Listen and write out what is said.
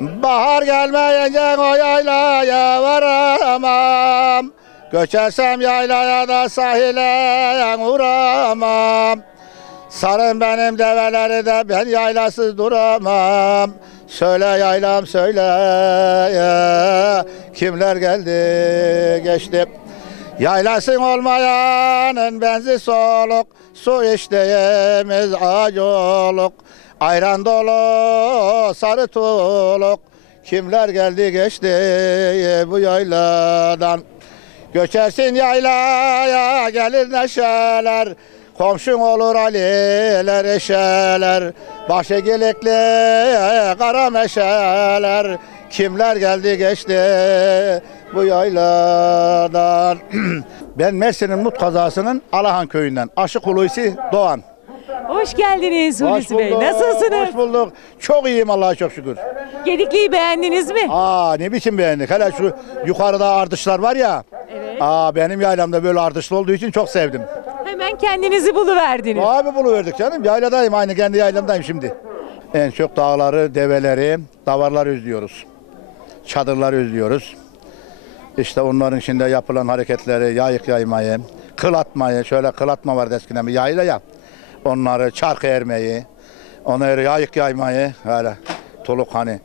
Bahar gelmeyince o yaylaya varamam. Göçersem yaylaya da sahile uğramam. Sarın benim develeri de ben yaylasız duramam. Söyle yaylam söyle, kimler geldi geçti. Yaylasın olmayanın benzi soluk, su içtiğimiz acoluk. Ayran dolu sarı tuluk, kimler geldi geçti bu yayladan. Göçersin yaylaya gelir neşeler, komşun olur aliler eşeler. Başegelikli kara meşeler, kimler geldi geçti bu yayladan. Ben Mersin'in Mut kazasının Alahan köyünden Aşık Hulusi Doğan. Hoş geldiniz Hoş Hulusi Bey. bulduk, Nasılsınız? Hoş bulduk. Çok iyiyim Allah'a çok şükür. Gedikli'yi beğendiniz mi? Ne biçim beğendik. Hele şu yukarıda ardışlar var ya. Evet. Benim yaylamda böyle ardışlı olduğu için çok sevdim. Hemen kendinizi buluverdiniz. Abi buluverdik canım. Yayladayım, aynı kendi yaylamdayım şimdi. En çok dağları, develeri, davarları özlüyoruz. Çadırları özlüyoruz. İşte onların içinde yapılan hareketleri, yayık yaymayı, kıl atmayı, şöyle kıl atma vardı eskiden bir yayla ya. Onları çark ermeyi, onları yayık yaymayı, öyle tuluk hani.